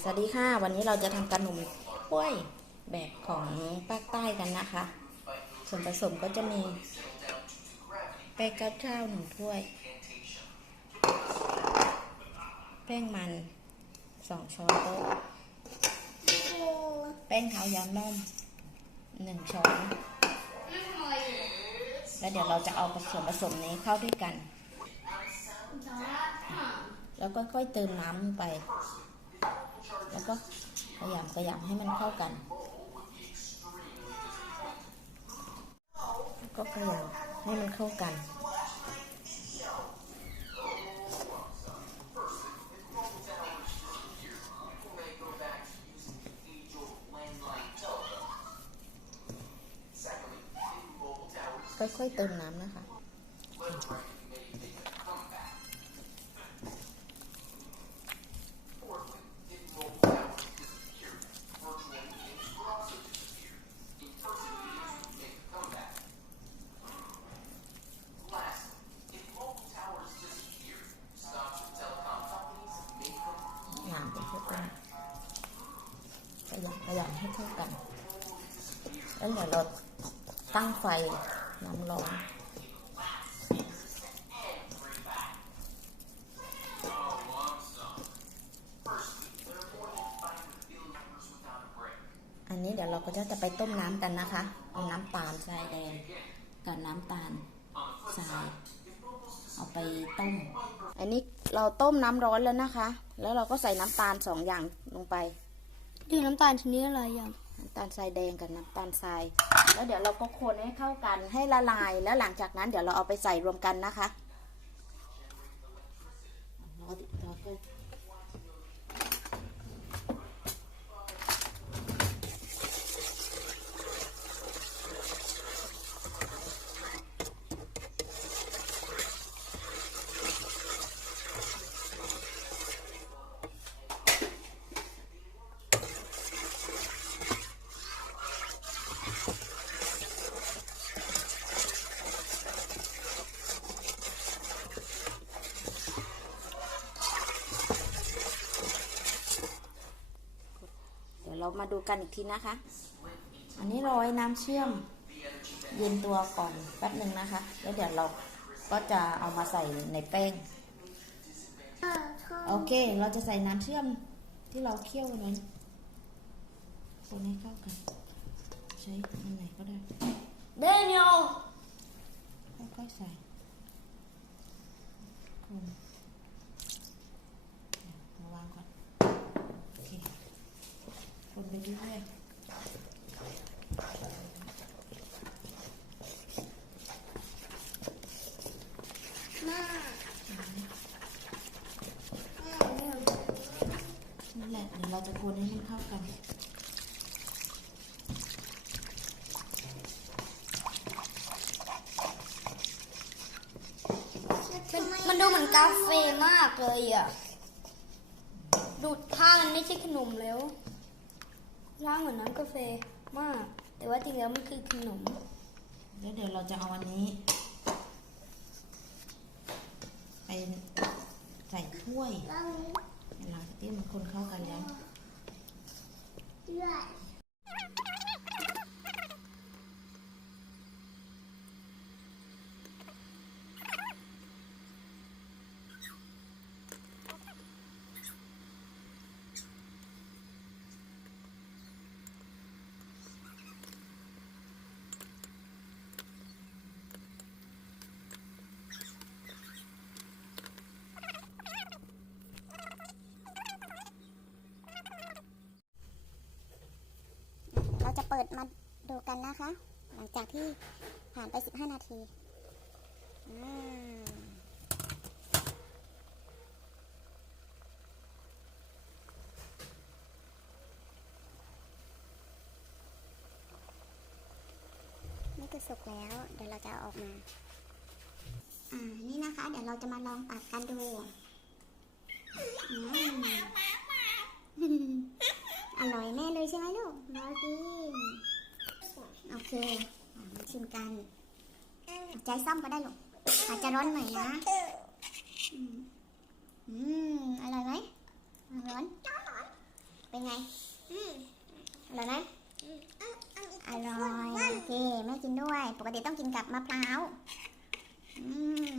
สวัสดีค่ะ วันนี้เราจะทำขนมกล้วยแบบของภาคใต้กันนะคะ ส่วนผสมก็จะมีแป้งข้าวเจ้าหนึ่งถ้วย แป้งมันสองช้อนโต๊ะแป้งเท้ายำนมหนึ่งช้อนแล้วเดี๋ยวเราจะเอาส่วนผสมนี้เข้าด้วยกัน แล้วก็ค่อยเติมน้ำไป แล้วก็ขยำขยำให้มันเข้ากัน ก็ขยำให้มันเข้ากันค่อยๆเติมน้ำนะคะ แล้วเดี๋ยวเราตั้งไฟน้ำร้อนอันนี้เดี๋ยวเราก็จะไปต้มน้ำกันนะคะ เอาน้ำตาลทรายแดงกับน้ำตาลทรายเอาไปต้ม อันนี้เราต้มน้ำร้อนแล้วนะคะ แล้วเราก็ใส่น้ำตาลสองอย่างลงไปดูน้ำตาลชนิดอะไรอย่างำตาลทรายแดงกับน้ำตาลทราย แล้วเดี๋ยวเราก็คนให้เข้ากันให้ละลาย แล้วหลังจากนั้นเดี๋ยวเราเอาไปใส่รวมกันนะคะ เดี๋ยวเรามาดูกันอีกทีนะคะ อันนี้เราไว้น้ำเชื่อมเย็นตัวก่อนแป๊บหนึ่งนะคะ แล้วเดี๋ยวเราก็จะเอามาใส่ในแป้ง โอเค เราจะใส่น้ำเชื่อมที่เราเคี่ยวไว้นั้นคนให้เข้ากัน ใช้อันไหนก็ได้เดนิโอค่อยๆใส่คนเดี๋ยวมาวางก่อน โอเค ค นไปเรื่อยๆนั่นแหละเดี๋ยวเราจะคนให้มันเข้ากันมันดูเหมือนกาแฟมากเลยอะ ดูดท่ามันไม่ใช่ขนมแล้ว ร่าเหมือนน้ำกาแฟมาก แต่ว่าจริงแล้วมันคือขนม แล้วเดี๋ยวเราจะเอาอันนี้ ไปใส่ถ้วยเวลาที่มันคนเข้ากันแล้ว จะเปิดมาดูกันนะคะ หลังจากที่ผ่านไป 15 นาทีนี่คือสุกแล้ว เดี๋ยวเราจะอออกมา อ่า นี่นะคะ เดี๋ยวเราจะมาลองตัดกันดูอืม อร่อยแน่เลยใช่ไหมลูกรอกินโอเคอะมาชิมกัน ใจซ่อมก็ได้ลูกอาจจะร้อนหน่อยนะอืมอืมอร่อยไหมร้อนเป็นไงอร่อยไหมอร่อยโอเคแม่กินด้วย ปกติต้องกินกับมะพร้าวอืม